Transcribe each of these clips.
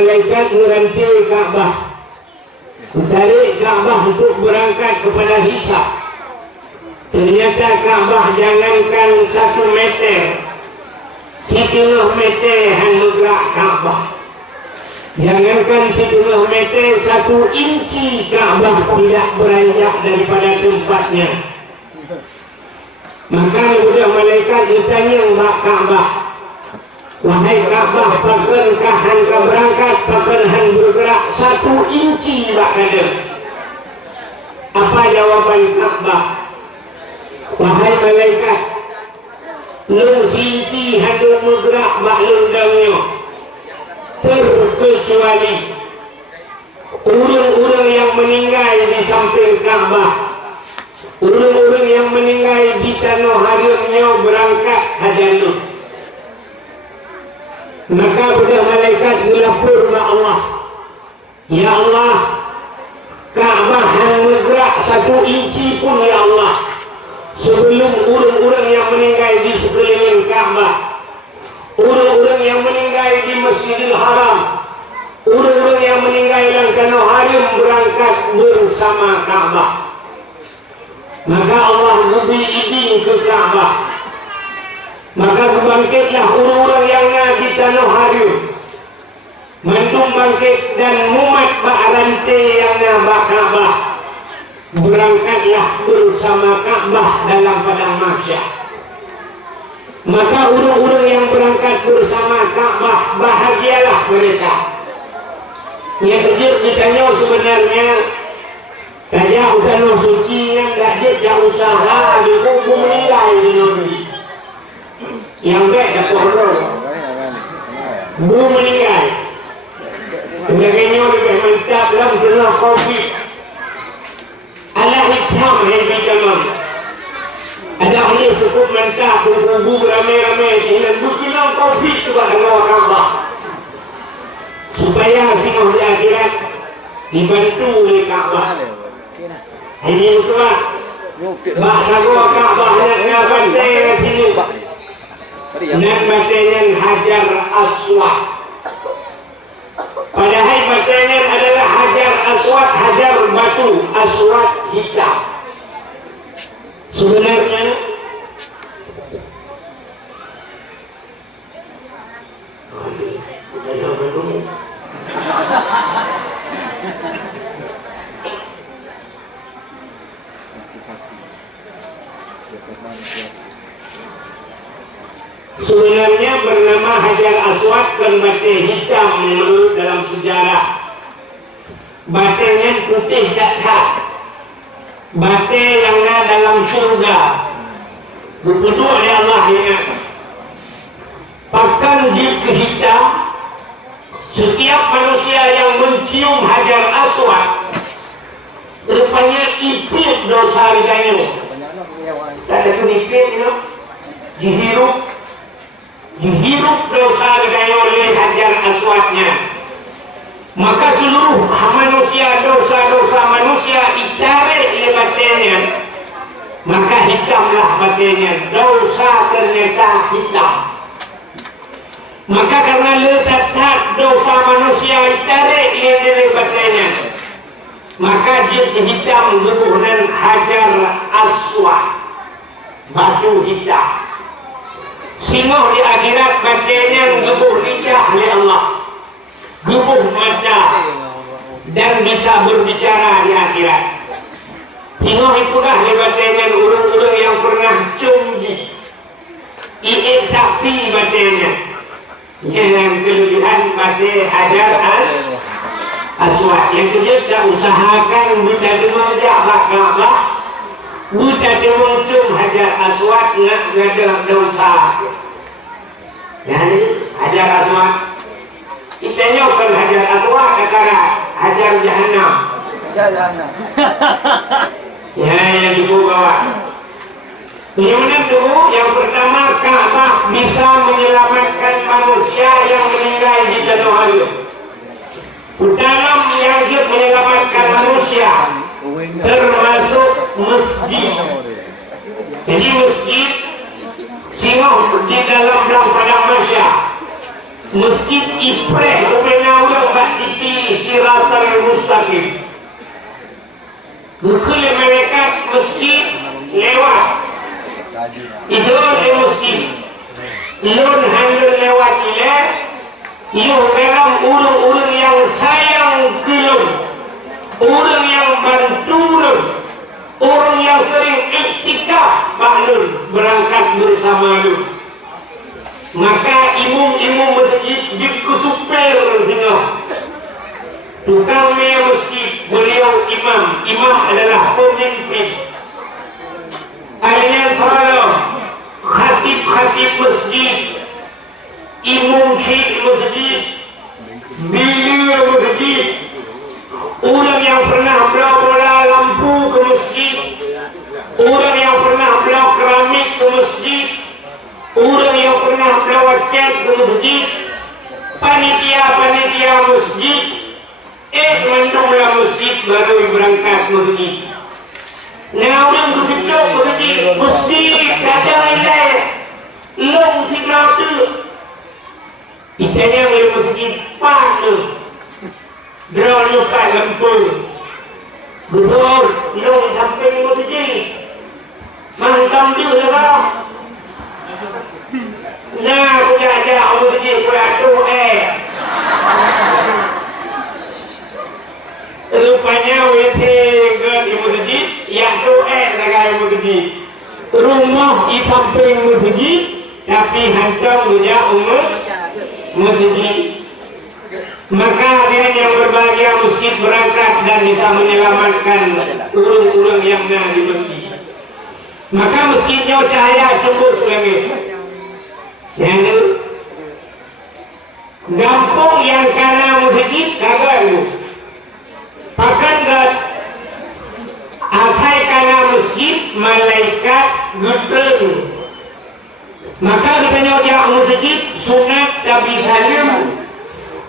malaikat merantai Ka'bah, tarik Ka'bah untuk berangkat kepada hisab. Ternyata Ka'bah jangankan 1 meter, 1,5 meter hang bergerak Ka'bah. Jangankan 1,5 meter, 1 inci Ka'bah tidak beranjak daripada tempatnya. Maka kemudian malaikat ditanya Mbak Ka'bah, wahai Ka'bah, pakankah hang berangkat, pakan hang bergerak 1 inci Mbak kata? Apa jawaban Ka'bah? Wahai malaikat, lung sinci hang bergerak Mbak lundangnya, terkecuali urang-urang yang meninggal di samping Ka'bah, urang-urang yang meninggal di tanah haramnya berangkat hajanu. Maka sudah malaikat melapor kepada Allah, ya Allah, Ka'bah yang bergerak 1 inci pun ya Allah, sebelum urang-urang yang meninggal di sekeliling Ka'bah, urang-urang yang meninggal di Masjidil Haram, urang-urang yang meninggal dalam tanah haram berangkat bersama Ka'bah. Maka Allah memberi izin ke Ka'bah, maka berbangkitlah urang-urang yang di tanah haram, mantung bangkit dan mumat ba'rantai yang nabak Ka'bah, berangkatlah bersama Ka'bah dalam padang mahsyar. Maka urang-urang yang berangkat bersama Ka'bah bahagialah mereka. Yang kecil ditanya sebenarnya kaya udah suci yang tak dia usaha di kubu menilai di negeri. Yang baik dapat horor. Bu meninggal. Sebagainya lebih mantap dalam jenis kopi. Allah hitam yang berjalan. Ada orang cukup mantap berkubu ramai-ramai dengan bukilah kopi juga dengan Ka'bah. Supaya singgah di akhirat dibantu oleh Ka'bah. Ini itu lah. Bahasa gua Ka'bah nak bantai sini. Nak bantainya Hajar Aswad. Padahal bantainya adalah Hajar Aswad, hajar batu aswad hitam. Sebenarnya bernama Hajar Aswad dan batu hitam menurut dalam sejarah. Batunya putih dahsyat, batu yang ada dalam surga, begitu oleh Allah ya. Bahkan jika hitam, setiap manusia yang mencium Hajar Aswad, rupanya ipit dosa harganya. Tak ada ipit itu, dihirup dosa harganya oleh Hajar Aswadnya. Maka seluruh manusia, dosa-dosa manusia ditarik oleh batunya, maka hitamlah batunya. Dosa ternyata hitam. Maka karena letak dosa manusia ditarik oleh batunya, maka dia hitam dengan Hajar Aswad, batu hitam. Singoh di akhirat batunya gebuh lidah oleh Allah, gebuh mata, dan bisa berbicara di akhirat. Singoh itulah batunya urang-urang yang pernah cumji, iik saksi batunya. Yang kelebihan batu Hajar Aswad yang kedua tak usahakan buta demam Ka'bah, buta demam Hajar Aswad nak ada dosa. Jadi Hajar Aswad kita nyokan Hajar Aswad kata Hajar Jahannam. Ya yang ibu bawa. Yang kedua, yang pertama Ka'bah bisa menyelamatkan manusia yang meninggal di tanah haram. Dalam yang dia menyelamatkan manusia termasuk masjid. Jadi masjid singoh di dalam padang mahsyar. Masjid ibrah rupanya orang siratal mustaqim. Bukan malaikat mesti lewat. Itu mesti. Lun handul lewat ile. Yuh dalam urung-urung yang sayang kelun. Urung yang bantu lun. Orang yang sering iktikaf bahlul berangkat bersama lun. Maka imam-imam masjid dikusupir sini. Tukang masjid beliau imam. Imam adalah pemimpin. Alian salam khatib-khatib masjid, imam syekh masjid, bilir masjid, orang yang pernah bawa bola lampu ke masjid, orang yang pernah bawa keramik ke masjid, orang yang pernah bawa cat ke masjid, panitia masjid, mendunglah masjid baru berangkat masjid. Nah orang berhidup masjid, kadang ini long si kerata. Itanya boleh masjid pada draw lupa lempur. Betul, long sampai masjid. Mantap dia lah. Nah, aku ajak masjid kerata rupanya WC di masjid yang negara masjid. Rumah di samping masjid tapi hancur punya masjid. Maka dengan yang berbahagia masjid berangkat dan bisa menyelamatkan urung-urung yang ada di masjid. Maka masjidnya cahaya sungguh lagi. Yang gampung yang kana masjid kagak. Bahkan akai kana masjid malaikat getreng. Maka katanya dia masjid sunat tapi salim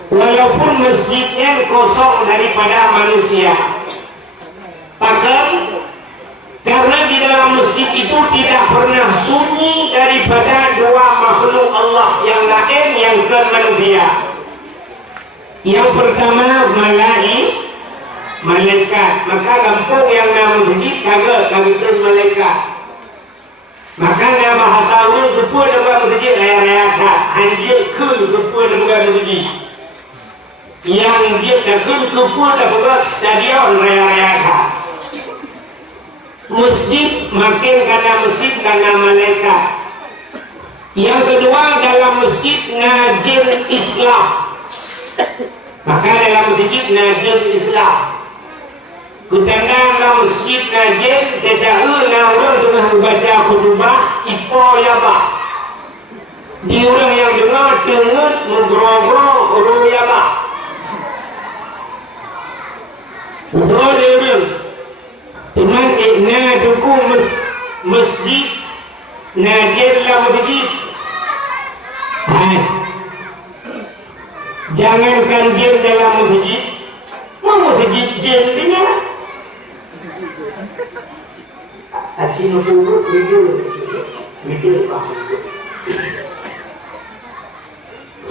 walaupun masjidnya kosong daripada manusia. Bahkan karena di dalam masjid itu tidak pernah sunyi daripada dua makhluk Allah yang lain yang ke manusia. Yang pertama malaikat. Maka kampung yang nama masjid kagak terus malaikat. Maka nama bahasa ulun sepuluh nama masjid raya-raya anjir ke sepuluh nama masjid. Yang dia ke sepuluh nama stadion raya-raya. Masjid makin karena masjid karena malaikat. Yang kedua dalam masjid najil Islam. Maka dalam masjid najil Islam. Kutandang dalam masjid najil tidak orang tengah membaca khutbah ipo yaba. Di orang yang dengar menggerogro orang yaba. Betul dia. Teman duku masjid najil lah masjid. Jangankan jin dalam masjid, mau masjid jin dia. Aci nunggu video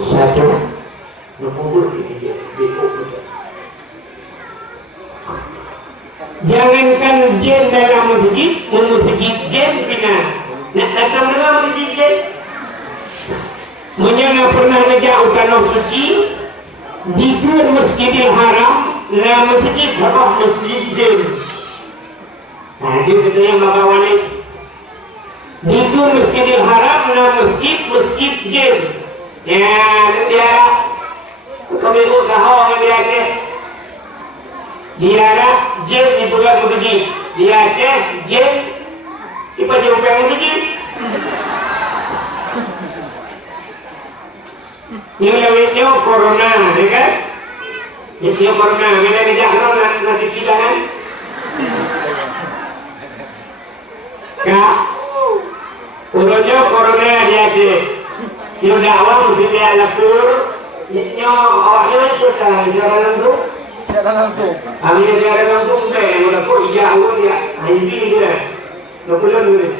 satu nunggu video. Jangankan jin dalam masjid, masjid jin pina. Nak datang dalam masjid jin. Menyana pernah ngejauh tanah suci di dua Masjidil Haram, nama masjid berapa masjid jin. Nah, dia katanya bawa ni. Di dua Masjidil Haram, nama masjid jin. Ya, dia kami usaha dia ke. Dia ada jin di bulan masjid. Dia ke jin di pajak masjid. Yang lainnya corona, ya kan? Jadi corona, kita tidak corona masih kita kan? Kak, urutnya corona dia sih. Yang dakwah mesti dia lapor. Yang awalnya sudah jalan langsung. Kami jalan langsung deh, lapor iya dia, ini dia, laporan dia.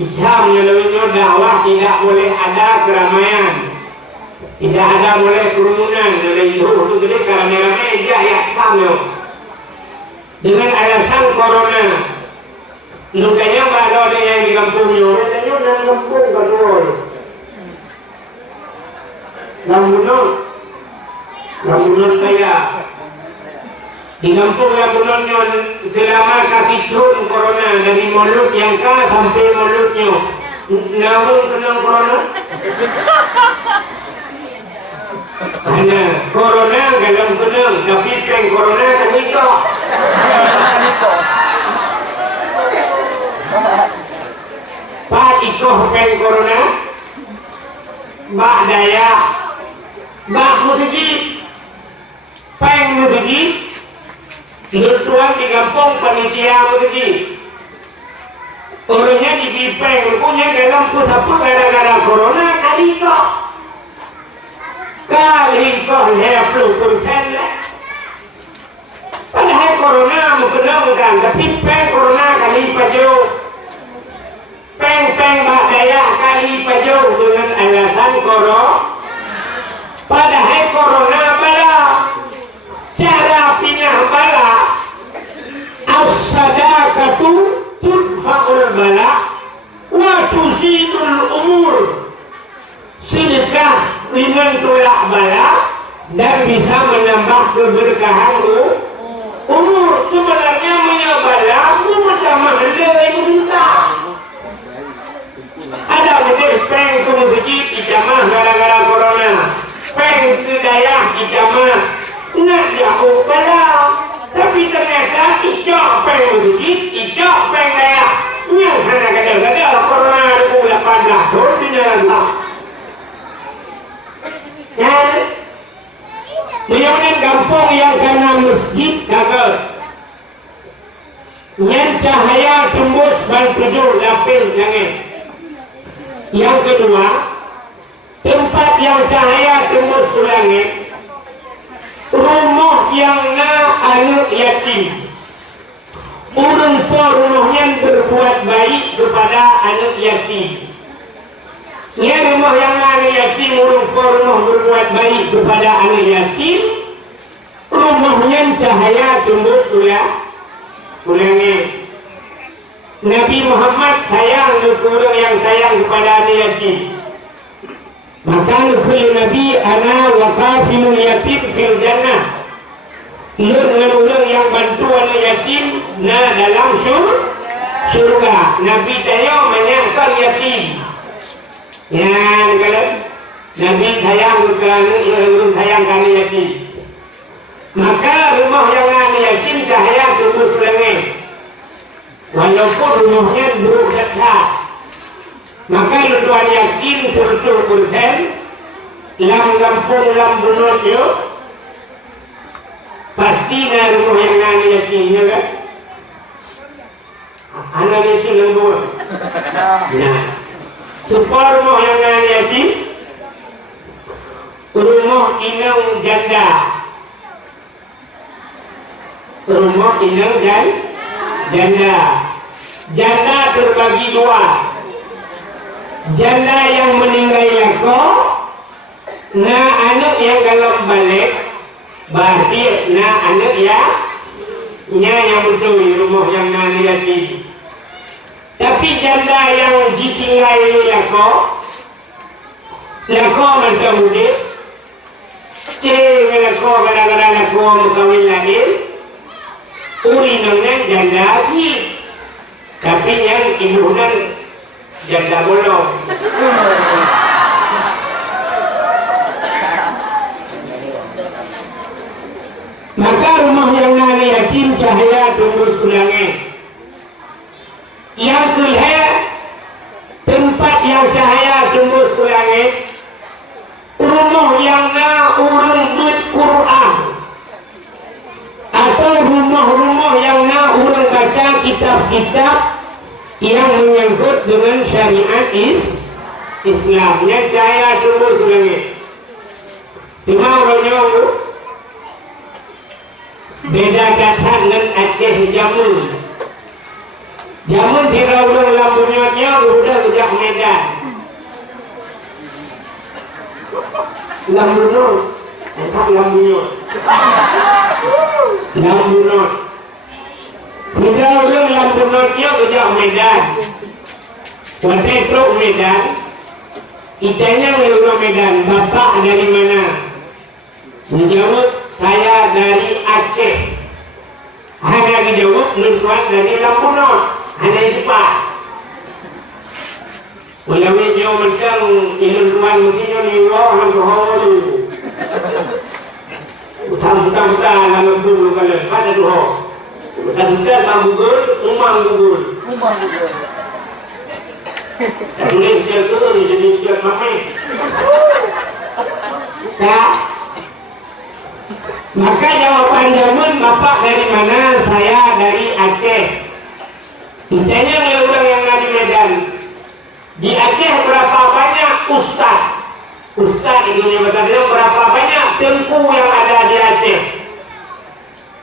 Ijam yang lebihnya dakwah tidak boleh ada keramaian. Tidak ada mulai kerumunan dari itu gede karena meja ya kamu dengan alasan corona. Lukanya ada yang di kampungnya, katanya udah kampung kedua. Lamunan saya di kampung Lamunonnya selama kaki turun corona dari mulut yang ka sampai mulutnya. Namun kena corona. Hanya corona galam kenang, tapi peng corona kan itu. Pak ikoh peng corona, Mbak Daya, Mbak Mudiji, peng Mudiji, lutuan di kampung panitia Mudiji. Orangnya di peng, punya dalam pusat gara-gara corona kali itu. Kali kau lihat persen lah. Padahal corona bukan, tapi peng corona kali paju, peng Mbak Daya kali paju dengan alasan corona. Padahal corona bala, cara pindah bala, as-sadaqatu tudfa'ul bala, wa tuzidul umur. Sedekah dengan tolak bala dan bisa menambah keberkahan umur. Sebenarnya menyabala pertama hendaknya minta. Ada betul peng ke masjid ijamah gara-gara corona, peng ke daerah ijamah nggak jauh bala, tapi ternyata ijak peng masjid, ijak peng daerah nggak kadang-kadang corona 2018 tahun di dalam. Kemudian kampung yang kena masjid gagal. Yang cahaya tembus ban 7 lapis langit. Yang kedua, tempat yang cahaya tembus ke langit, rumah yang na anak yatim. Urang po rumahnya berbuat baik kepada anak yatim. Ya rumah yang anak yatim, rumah berbuat baik kepada anak yatim, rumahnya cahaya tembus ulangnya. Nabi Muhammad sayang orang yang sayang kepada anak yatim. Maka nukul Nabi ana wa kafilul yatim fil jannah. Dengan orang yang bantu anak yatim dalam surga. Nabi saya menyangkal yatim. Ya, kalau Nabi sayang orang sayang kami yatim, maka rumah yang kami yatim cahaya tembus langit. Walaupun rumahnya buruk dekat, maka tuan yakin 100% lam kampung lam bunotnya pasti na rumah yang kami yatimnya kan. Anak yatim yang buruk. Nah. Supaya rumah yang yatim, rumah inang janda, rumah inang janda, janda terbagi dua, janda yang meninggal lako, na anak yang galak balik, berarti na anak ya, yang betul rumah yang yatim. Tapi janda yang ditinggal lako macam mudik, lako gara-gara lako kawin lagi, urinannya janda lagi. Tapi yang ibunan janda bolong. Maka rumah yang nani yatim cahaya tembus ulangnya. Yang kedua, tempat yang cahaya tembus ke langit, rumah yang na urang duit Quran, atau rumah-rumah yang na urang baca kitab-kitab yang menyangkut dengan syariat Islam. Yang cahaya tembus ke langit. Cuma orangnya beda kata dengan Aceh Jamun. Jamun tidak ulang lambungnya udah Medan. Lambunot, entah lambunot. Lambunot. Tidak orang lambunotnya kerja Medan. Waktu itu Medan. Itanya orang Medan. Bapak dari mana? Menjawab, saya dari Aceh. Hanya dijawab, Nurwan dari Lambunot. Hanya cepat. Walau dia macam Nurwan mungkin ni Allah Alhamdulillah. Utang-utang dalam dulu kalau ada doa. Utang-utang tambugul, umang gugul. Tulis dia tu jadi siap mamai. Tak. Maka jawapan jamun, bapak dari mana? Saya dari Aceh. Ditanya oleh orang yang ada di Medan. Di Aceh berapa banyak ustaz? Ustaz itu jabatan berapa banyak tengku yang ada di Aceh?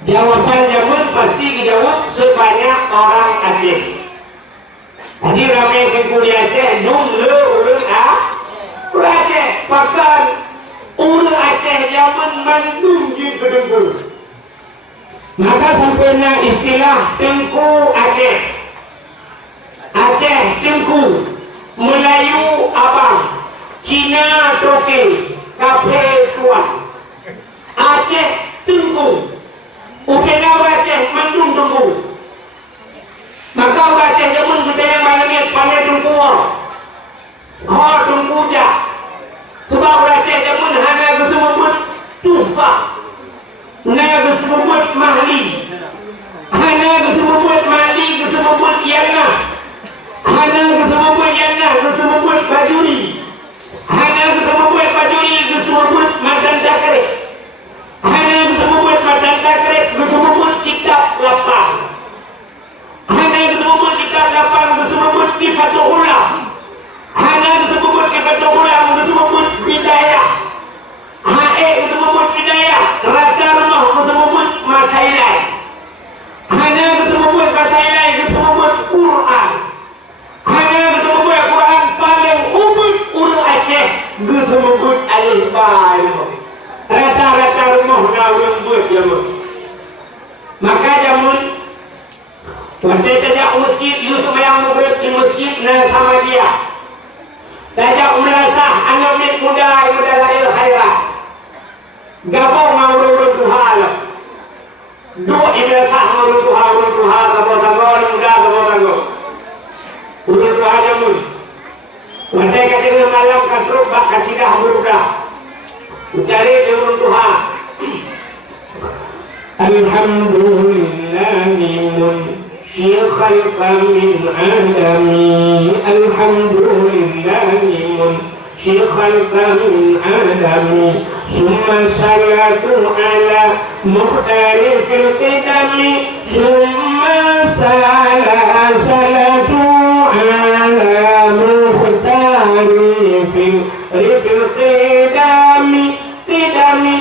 Jawaban jamun pasti dijawab sebanyak orang Aceh. Tadi ramai tengku di Aceh, jumlah urang Aceh. Bahkan urang Aceh zaman mandung di kedengku. Maka sampainya istilah tengku Aceh. Aceh tengku, Melayu abang, Cina toke, kafe tuan. Aceh tengku, Ukena Aceh mandung tengku. Maka Aceh zaman kita yang malamnya pandai tengku. Tengku jah. Sebab Aceh zaman hanya kesemua tumpah, hanya kesemua mahli, hanya kesemua mahli, kesemua yana, hanya kesemua yana, kesemua bajuri, hanya kesemua bajuri, kesemua madan cakre, hanya kesemua madan cakre, kesemua kitab lapang, hanya kesemua kitab lapang, kesemua kifatullah, hanya kesemua kifatullah, kesemua bidayah, hae kesemua bidayah, rata rumah kesemua masailai, hanya kesemua masailai, kesemua Quran. Hanya kesemua Quran paling umum urut Aceh kesemua alif ba. Rata-rata rumah orang buat jamun. Maka jamun waktu tajak masjid Yusuf yang murid di masjid sama dia. Tajak melasah anak muda lahir khairat. Gabung urut Tuhan. Dua melasah urut Tuhan gabung muda gabung. Urut Tuhan jamun. Waktu kata malam katruk bak kasidah mudah. Ucari urut Tuhan. Alhamdulillahi munshi khalqan min adami. Alhamdulillahi munshi khalqan min adami. Summa salatu ala muhtari fil qidami. Summa salatu ala muhtari fil qidami. Qidami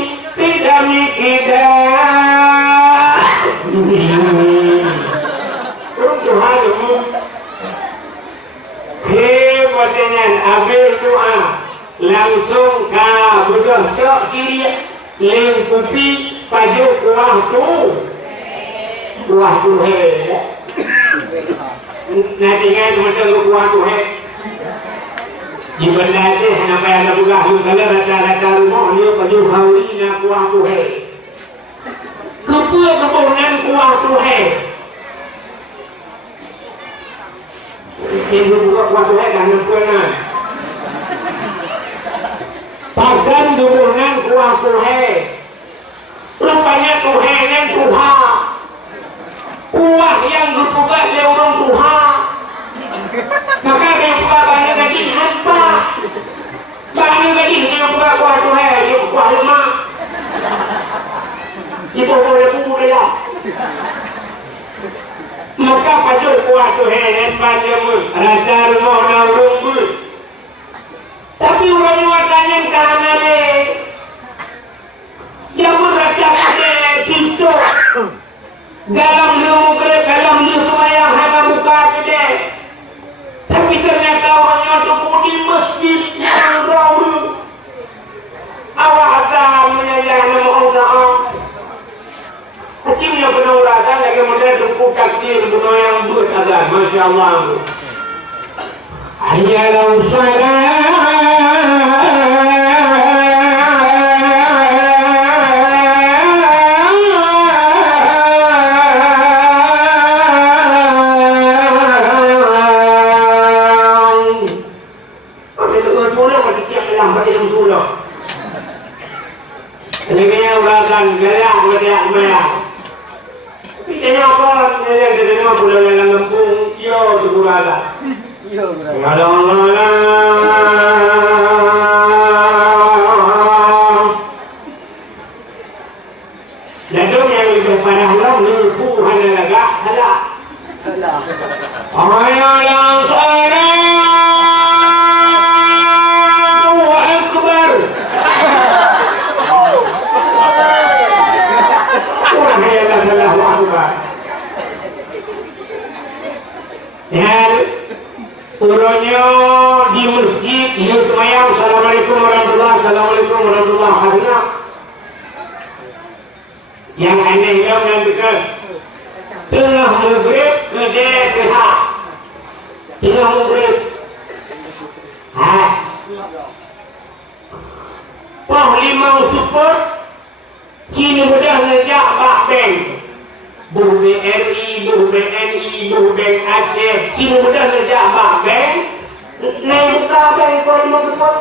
Tuhan hebat dengan ambil doa langsung ke betul cok kiri lengkupi paju kuah tu nanti kan macam kuah tu di benda tu kenapa ada buka lu kalau rata-rata rumah dia paju hawi nak kuah tu kepunan kuah tu ini buka kuah tu kan kepunan pagan kepunan kuah tu rupanya tu dan Tuhan kuah yang dibuka oleh orang Tuhan. Maka dia buka banyak lagi hampa banyak lagi dia buka kuah tu dia kuah lemak ibu boleh bumbu dia. Maka pajul kuah tu dan banyak rasa rumah na rumpul. Tapi orang watanya kerana dia merasa ada cinta dalam dia dalam dia semayang hanya buka dia. Tapi ternyata orangnya tu di masjid yang baru Masya Allah. Ayalau turunnya di masjid, dia semayang, Assalamualaikum warahmatullahi wabarakatuh, Assalamualaikum warahmatullahi wabarakatuh. Yang anehnya menentukan tengah maghrib ke DPH, tengah maghrib, Pahlimang support, kini mudah ngejak Pak Beng, Buh BRI, Buh BNI, Buh Beng Aceh, kini mudah ngejak Pak Beng, buka Beng Pahlimang support.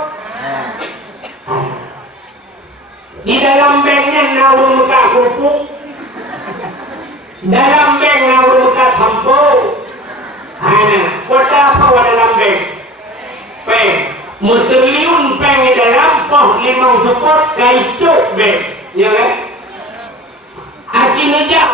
Di dalam banknya naur muka kerupuk, dalam bank naur muka sampo, kota apa dalam bank? Bank, mutriliun bank di dalam Pahlimang support kaisuk bank, ya kan? Aci ngejak